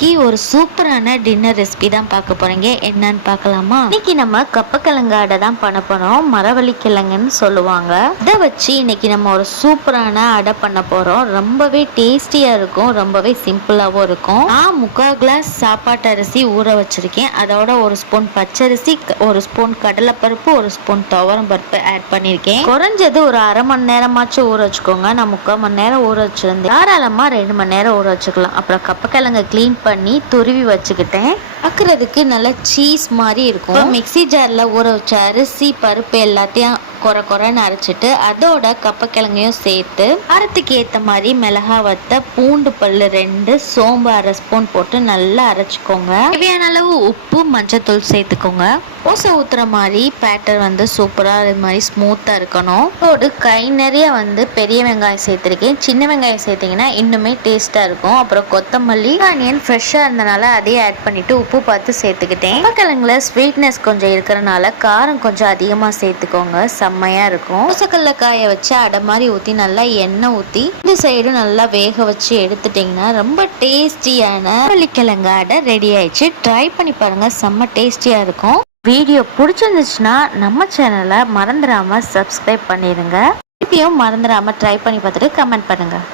இன்னைக்கு ஒரு சூப்பரான டின்னர் ரெசிபி தான் பார்க்க போறீங்க. என்னன்னு பார்க்கலாமா? இன்னைக்கு நம்ம கப்பக்கிழங்கு அடை தான் பண்ண போறோம். மரவள்ளி கிழங்குன்னு சொல்லுவாங்க. இதை வச்சு இன்னைக்கு நம்ம ஒரு சூப்பரான அடை பண்ண போறோம். ரொம்பவே டேஸ்டியா இருக்கும், ரொம்பவே சிம்பிளாவும் இருக்கும். நான் 3/4 கிளாஸ் சாப்பாட்டு அரிசி ஊற வச்சிருக்கேன். அதோட ஒரு ஸ்பூன் பச்சரிசி, ஒரு ஸ்பூன் கடலைப்பருப்பு, ஒரு ஸ்பூன் துவரம் பருப்பு ஆட் பண்ணியிருக்கேன். குறைஞ்சது ஒரு அரை மணி நேரமாச்சும் ஊற வச்சுக்கோங்க. நான் 3/4 மணி நேரம் ஊற வச்சிருந்தேன். தாராளமா 2 மணி நேரம் ஊற வச்சுக்கலாம். அப்புறம் கப்பக்கிழங்க க்ளீன் பண்ணி துருவி வச்சுக்கிட்டேன். பார்க்குறதுக்கு நல்லா சீஸ் மாதிரி இருக்கும். மிக்ஸி ஜாரில் ஊற வச்ச அரிசி பருப்பு எல்லாத்தையும் கொரன்னு அரைச்சிட்டு அதோட கப்பக்கிழங்கையும் சேர்த்து அரைத்துக்கு ஏற்ற மாதிரி மிளகா வத்த, பூண்டு பல்லு 2, சோம்பு அரை ஸ்பூன் போட்டு நல்லா அரைச்சிக்கோங்க. தேவையான அளவு உப்பு, மஞ்சத்தூள் சேர்த்துக்கோங்க. ஓசை ஊத்துற மாதிரி பேட்டர் வந்து சூப்பராக இது மாதிரி ஸ்மூத்தாக இருக்கணும். ஒரு கை நிறைய வந்து பெரிய வெங்காயம் சேர்த்துருக்கேன். சின்ன வெங்காயம் சேர்த்திங்கன்னா இன்னுமே டேஸ்ட்டாக இருக்கும். அப்புறம் கொத்தமல்லி, ஆனியன் ஃப்ரெஷ்ஷாக இருந்தனால அதையும் ஆட் பண்ணிவிட்டு உப்பு பார்த்து சேர்த்துக்கிட்டேன். கப்பக்கிழங்குல ஸ்வீட்னஸ் கொஞ்சம் இருக்கிறனால காரம் கொஞ்சம் அதிகமாக சேர்த்துக்கோங்க. செம்மையாக இருக்கும். தோசைக்கல்ல காய வச்சு அடை மாதிரி ஊற்றி நல்லா எண்ணெய் ஊற்றி இந்த சைடும் நல்லா வேக வச்சு எடுத்துட்டிங்கன்னா ரொம்ப டேஸ்டியான மரவள்ளிக்கிழங்கு அடை ரெடி ஆயிடுச்சு. ட்ரை பண்ணி பாருங்கள், செம்ம டேஸ்டியாக இருக்கும். வீடியோ பிடிச்சிருந்துச்சுன்னா நம்ம சேனலை மறந்துடாமல் சப்ஸ்கிரைப் பண்ணிடுங்க. இப்பயும் மறந்துடாமல் ட்ரை பண்ணி பார்த்துட்டு கமெண்ட் பண்ணுங்கள்.